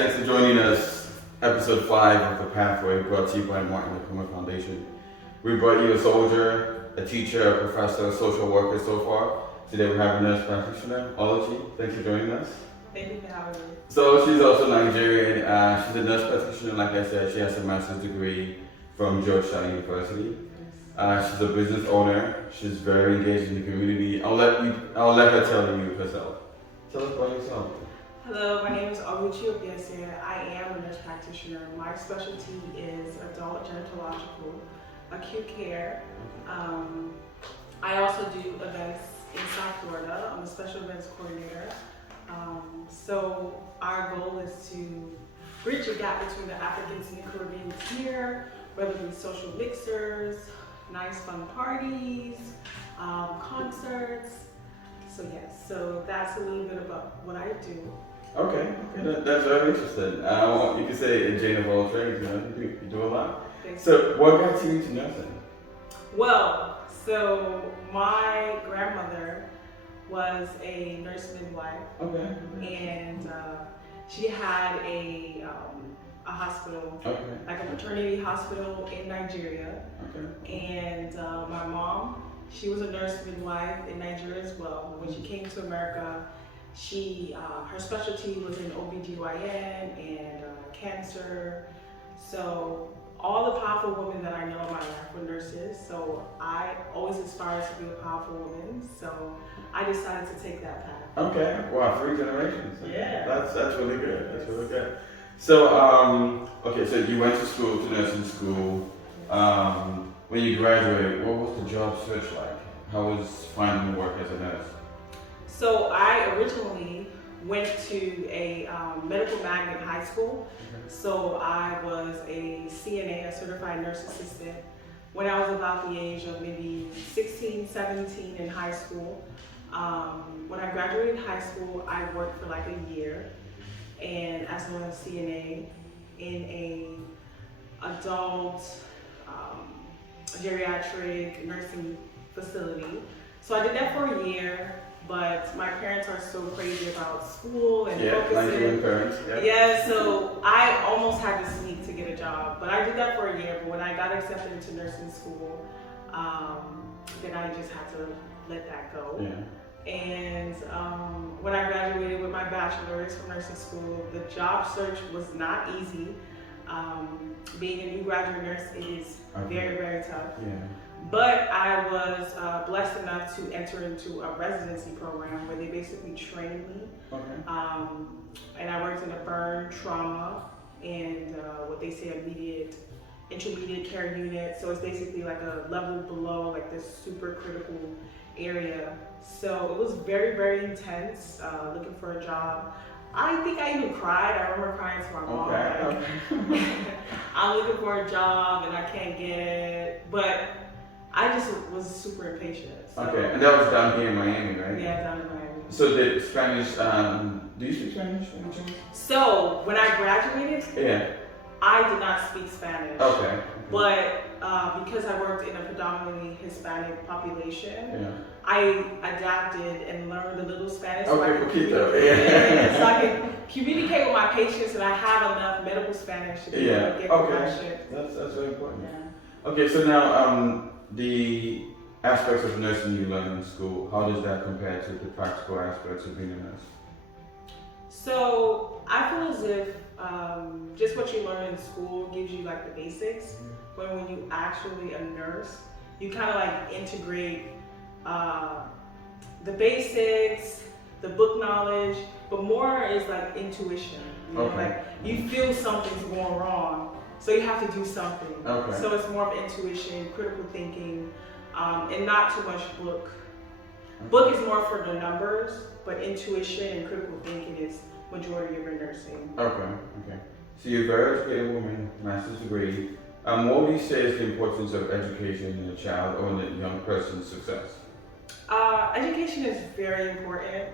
Thanks for joining us. Episode 5 of The Pathway, brought to you by Martin Orkuma Foundation. We brought you a soldier, a teacher, a professor, a social worker so far. Today we have a nurse practitioner, Oluchi. Thanks for joining us. Thank you for having me. So she's also Nigerian. She's a nurse practitioner, like I said. She has a master's degree from Georgetown University. She's a business owner. She's very engaged in the community. I'll let her tell you herself. Tell us about yourself. Hello, my name is Oluchi Obiesie. I am a nurse practitioner. My specialty is adult gynecological acute care. I also do events in South Florida. I'm a special events coordinator. So our goal is to bridge the gap between the Africans and the Caribbeans here, whether it be social mixers, nice fun parties, concerts. So yes, so that's a little bit about what I do. Okay, that's very interesting. You can say a Jane of all trades, you do a lot. Thanks. So what got you into nursing? Well, so my grandmother was a nurse midwife. Okay. And she had a hospital, Okay. like a maternity hospital in Nigeria. Okay. And my mom, she was a nurse midwife in Nigeria as well. When she came to America, her specialty was in OBGYN and cancer. So all the powerful women that I know in my life were nurses. So I always aspired to be a powerful woman. So I decided to take that path. Okay. Wow, 3 generations. Yeah. That's really good. That's really good. So okay, so you went to school, to nursing school. When you graduated, what was the job search like? How was finding work as a nurse? So I originally went to a medical magnet high school. So I was a CNA, a certified nurse assistant, when I was about the age of maybe 16, 17 in high school. When I graduated high school, I worked for like a year and as a CNA in a adult geriatric nursing facility. So I did that for a year. But my parents are so crazy about school and focusing. Nigerian parents. Yeah, so I almost had to sneak to get a job. But I did that for a year. But when I got accepted into nursing school, then I just had to let that go. Yeah. And when I graduated with my bachelor's from nursing school, the job search was not easy. Being a new graduate nurse is very, very tough. Yeah. But I was blessed enough to enter into a residency program where they basically trained me. Okay. And I worked in a burn, trauma, and what they say intermediate care unit. So it's basically like a level below like this super critical area. So it was very, very intense looking for a job. I think I even cried. I remember crying to my mom. Okay. I'm looking for a job and I can't get it. But I just was super impatient. So. Okay, and that was down here in Miami, right? Yeah, down in Miami. So the Spanish, do you speak Spanish? So when I graduated, Yeah. I did not speak Spanish. Okay. But because I worked in a predominantly Hispanic population, Yeah. I adapted and learned a little Spanish. Okay, poquito. So I can communicate with my patients and I have enough medical Spanish to be able to get through my shit. That's very important. Yeah. Okay, so now the aspects of nursing you learn in school, how does that compare to the practical aspects of being a nurse? So I feel as if just what you learn in school gives you like the basics, but when you actually a nurse, you kind of like integrate the basics, the book knowledge, but more is like intuition. You know? Like you feel something's going wrong, so you have to do something. Okay. So it's more of intuition, critical thinking, and not too much book. Book is more for the numbers, but intuition and critical thinking is majority of your nursing. Okay. So you're a very educated woman, master's degree. What would you say is the importance of education in a child or in a young person's success? Education is very important.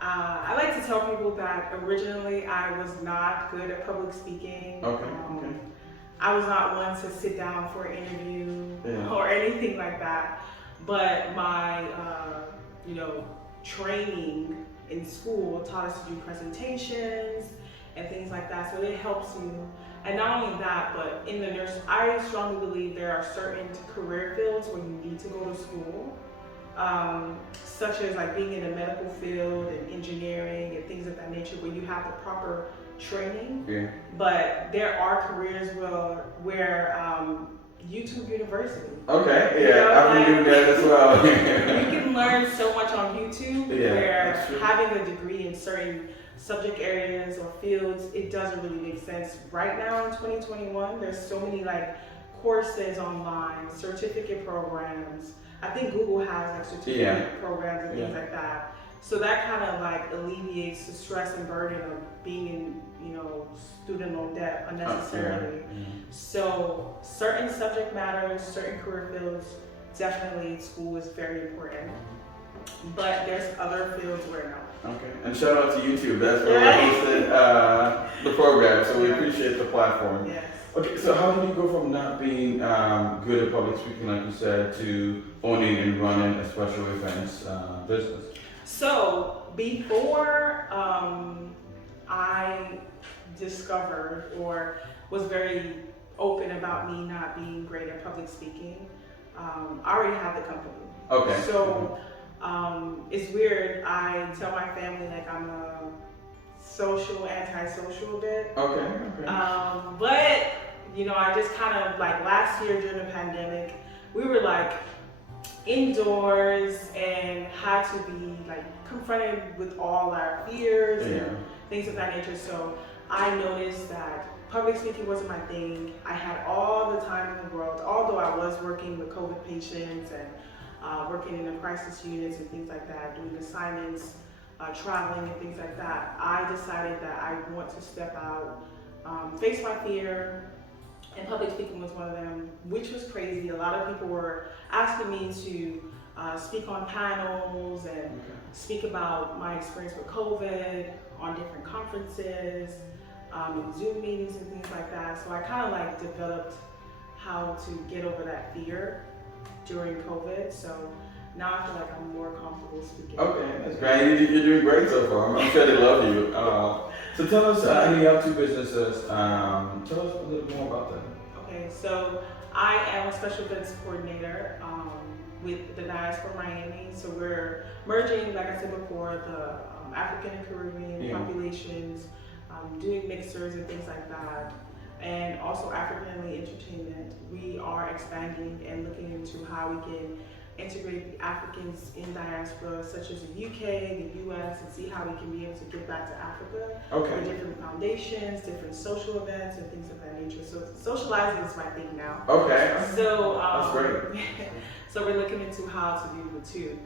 I like to tell people that originally I was not good at public speaking. I was not one to sit down for an interview or anything like that. But my, training in school taught us to do presentations and things like that. So it helps you. And not only that, but in the nurse, I strongly believe there are certain career fields where you need to go to school, such as like being in the medical field and engineering and things of that nature, where you have the proper training. Yeah. But there are careers where YouTube University. Okay, You yeah, know, I've been doing that as well. You can learn so much on YouTube, Yeah, where that's true. having a degree in certain subject areas or fields, it doesn't really make sense. Right now in 2021, there's so many like courses online, certificate programs. I think Google has like certificate programs and things like that. So that kind of like alleviates the stress and burden of being in, student loan debt unnecessarily. So certain subject matters, certain career fields, definitely school is very important. But there's other fields where no. Okay, and shout out to YouTube. That's where we hosted the program, so we appreciate the platform. Yes. Okay, so how did you go from not being good at public speaking, like you said, to owning and running a special events business? So before I discovered or was very open about me not being great at public speaking, I already had the company. Okay. So it's weird. I tell my family like I'm a antisocial a bit. Okay. But I just kind of like last year during the pandemic, we were like indoors and had to be like confronted with all our fears and things of that nature. So I noticed that public speaking wasn't my thing. I had all the time in the world, although I was working with COVID patients and working in the crisis units and things like that, doing assignments, traveling and things like that. I decided that I want to step out, face my fear, and public speaking was one of them, which was crazy. A lot of people were asking me to speak on panels and speak about my experience with COVID on different conferences, and Zoom meetings and things like that. So I kind of like developed how to get over that fear during COVID. So now I feel like I'm more comfortable speaking. Okay, that's great. You're doing great so far. I'm sure they love you. So tell us, any other two businesses, tell us a little more about that. Okay, so I am a special events coordinator with the Diaspora Miami. So we're merging, like I said before, the African and Caribbean populations, doing mixers and things like that, and also African-only entertainment. We are expanding and looking into how we can integrate Africans in diaspora, such as the UK, the US, and see how we can be able to give back to Africa with different foundations, different social events, and things of that nature. So socializing is my thing now. Okay. So that's great. So we're looking into how to do the two.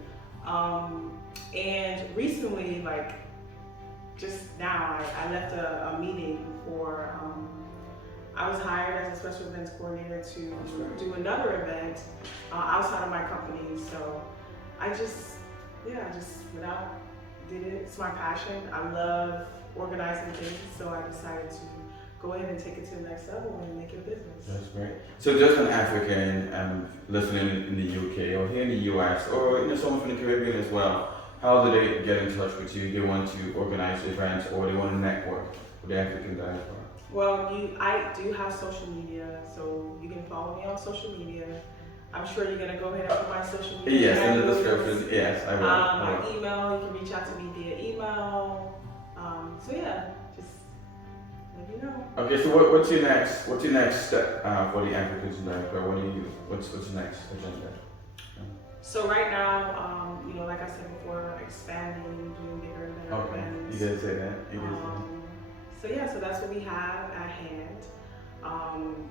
And recently, like just now, I left a meeting for. I was hired as a special events coordinator to do another event outside of my company. So I just did it. It's my passion. I love organizing things. So I decided to go ahead and take it to the next level and make it a business. That's great. So just an African listening in the UK or here in the US or someone from the Caribbean as well, how do they get in touch with you? They want to organize events or they want to network with the African diaspora? Well, I do have social media, so you can follow me on social media. I'm sure you're going to go ahead and put my social media. Yes, in the description. Yes, I will. My email, you can reach out to me via email. So yeah, just let me know. Okay, so what's your next step for the Africans in diaspora? What's your next agenda? So right now, like I said before, expanding, doing bigger events. Okay, you did say that. So yeah, so that's what we have at hand.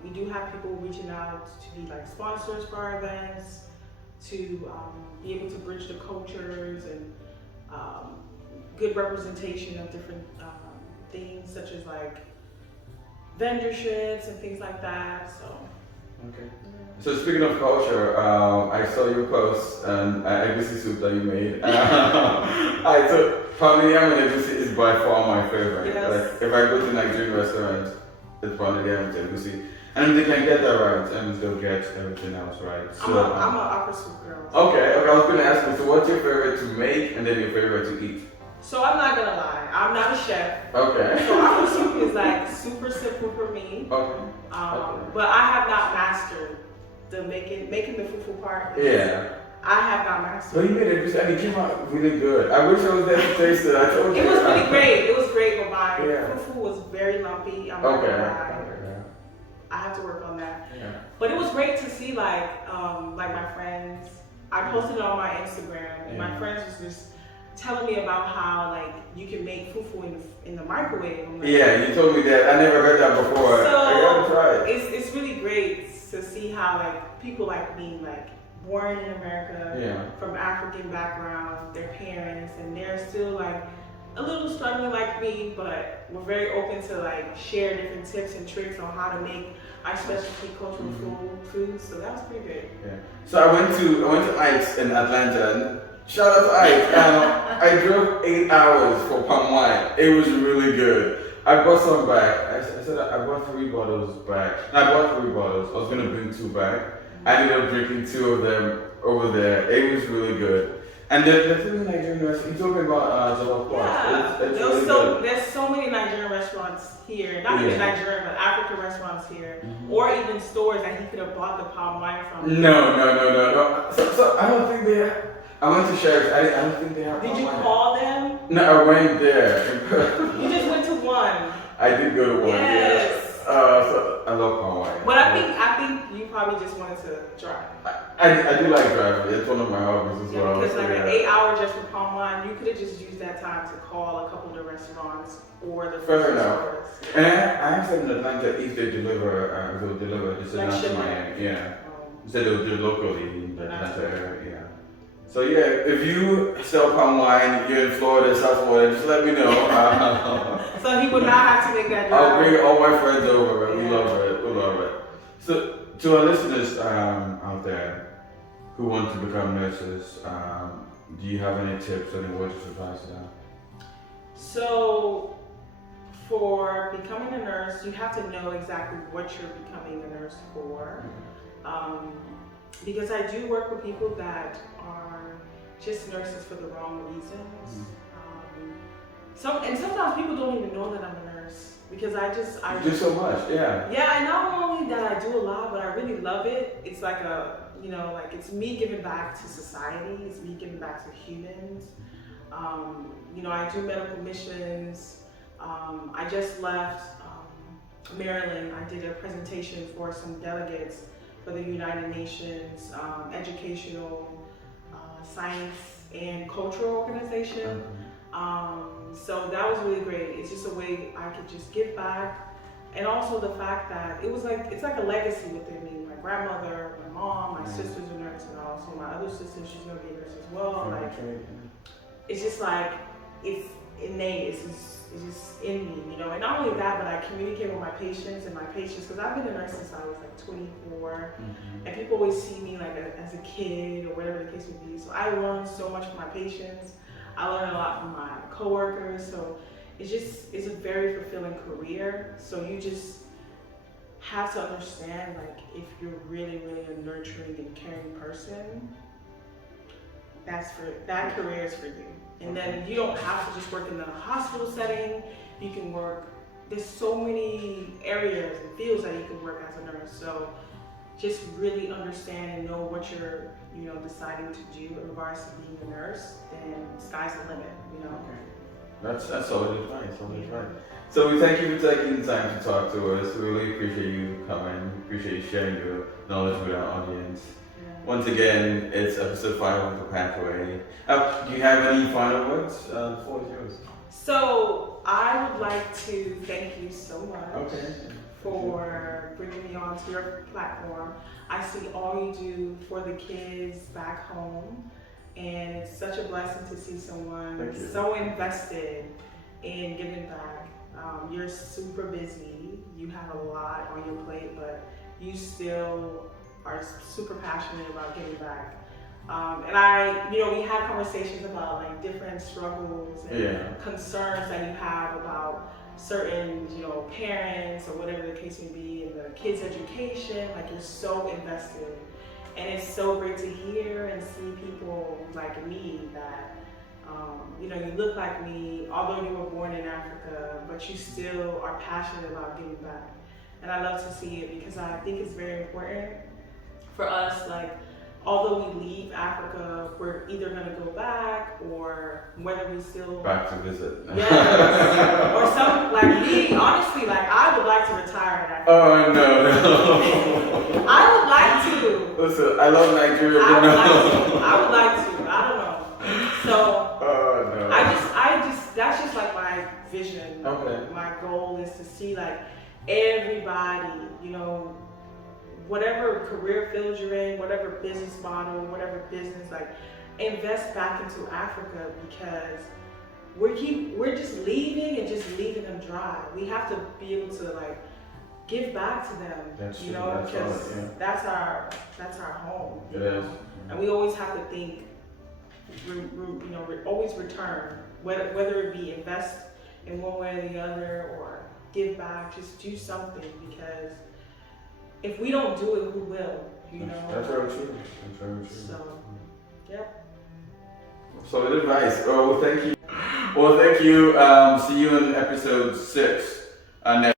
We do have people reaching out to be like sponsors for our events, to be able to bridge the cultures and good representation of different things such as like vendorships and things like that. So. Okay. So speaking of culture, I saw your post and egusi soup that you made. So Parmesan egusi is by far my favorite. Yes. Like if I go to Nigerian restaurants, it's Parmesan egusi, and if they can get that right, and they'll get everything else right. So I'm an upper soup girl. Okay. I was going to ask you. So what's your favorite to make, and then your favorite to eat? So I'm not gonna lie, I'm not a chef. Okay. So Afro soup is like super simple for me. Okay. But I have not mastered the making the fufu part. Yeah. I have not mastered. But you made it, and it came out really good. I wish I was there to taste it. I told you. It was really great. It was great, but my Yeah. fufu was very lumpy. I'm not Okay. gonna lie. I have to work on that. Yeah. But it was great to see like my friends. I posted it on my Instagram, and my friends was just telling me about how like you can make fufu in the microwave. I'm like, Yeah, you told me that. I never heard that before. So I gotta try it. it's really great to see how like people like me, like born in America, from African background, their parents, and they're still like a little struggling like me, but we're very open to like share different tips and tricks on how to make our specialty cultural foods. So that was pretty good. Yeah. So I went to Ike's in Atlanta. And shout out to Ike. I drove 8 hours for palm wine. It was really good. I brought some back. I said I brought 3 bottles back. I bought 3 bottles. I was gonna bring 2 back. I ended up drinking 2 of them over there. It was really good. And the thing in Nigerian restaurants, you talking about jollof rice. It's really good. There's so many Nigerian restaurants here, not even Nigerian, but African restaurants here, or even stores that he could have bought the palm wine from. No. So I don't think they have. I went to Sheriff's. I don't think they have. Did you call them? No, I went there. You just went to one. I did go to one. Yes. So I love palm wine. But I think you probably just wanted to drive. I do like driving. It's one of my hobbies as well. Because like an 8 hour just for palm wine, you could have just used that time to call a couple of the restaurants or the Fair food enough. stores. And I asked them in Atlanta if they deliver, they'll deliver. They said Like not to shipment. Miami. Yeah. They said they'll do it locally in the Atlanta area. Yeah. So yeah, if you sell palm wine, you're in Florida, South Florida, just let me know. So he would not have to make that drive. I'll bring all my friends over. We love it. We love it. So to our listeners out there who want to become nurses, do you have any tips, any words of advice to them? So for becoming a nurse, you have to know exactly what you're becoming a nurse for. Because I do work with people that are just nurses for the wrong reasons. Sometimes people don't even know that I'm a nurse because I do so much, yeah. Yeah, and not only that I do a lot, but I really love it. It's like it's me giving back to society. It's me giving back to humans. I do medical missions. I just left Maryland. I did a presentation for some delegates for the United Nations Educational, Science and Cultural Organization. So that was really great. It's just a way I could just give back. And also the fact that it's like a legacy within me. My grandmother, my mom, my sister's a nurse, and also my other sister, she's gonna be a nurse as well. It's just like, it's innate, it's just in me, And not only that, but I communicate with my patients, because I've been a nurse since I was like 24, and people always see me like as a kid or whatever the case would be. So I learned so much from my patients. I learned a lot from my coworkers. So it's a very fulfilling career. So you just have to understand, like, if you're really, really a nurturing and caring person, that career is for you. And then you don't have to just work in the hospital setting. You can work, there's so many areas and fields that you can work as a nurse. So just really understand and know what you're, deciding to do in regards to being a nurse, then sky's the limit, Okay. That's solid advice, So we thank you for taking the time to talk to us. We really appreciate you coming. We appreciate you sharing your knowledge with our audience. Once again, it's episode 5 of The Pathway. Do you have any final words? The floor is yours. So I would like to thank you so much for bringing me onto your platform. I see all you do for the kids back home, and it's such a blessing to see someone so invested in giving back. You're super busy. You have a lot on your plate, but you still are super passionate about giving back. And we had conversations about like different struggles and concerns that you have about certain, parents or whatever the case may be in the kids' education. Like, you're so invested, and it's so great to hear and see people like me that You know, you look like me, although you were born in Africa, but you still are passionate about giving back. And I love to see it because I think it's very important for us, like, although we leave Africa, we're either going to go back or whether we still... Back to visit. Yes. Or some, like me, honestly, like, I would like to retire in Africa. Oh, no. I would like to. Listen, I love Nigeria, but no. I would like to. I don't know. So, no. that's just like my vision. Okay. My goal is to see like everybody, you know, whatever career field you're in, whatever business model, whatever business, like invest back into Africa because we're just leaving and just leaving them dry. We have to be able to like give back to them, That's you true. know, That's because all, yeah. that's our home. It is. And we always have to think, you know, always return, whether it be invest in one way or the other or give back, just do something because if we don't do it, who will? You know. That's very true. That's very true. So, yep. So it is nice. Oh, thank you. Well, thank you. See you in episode 6.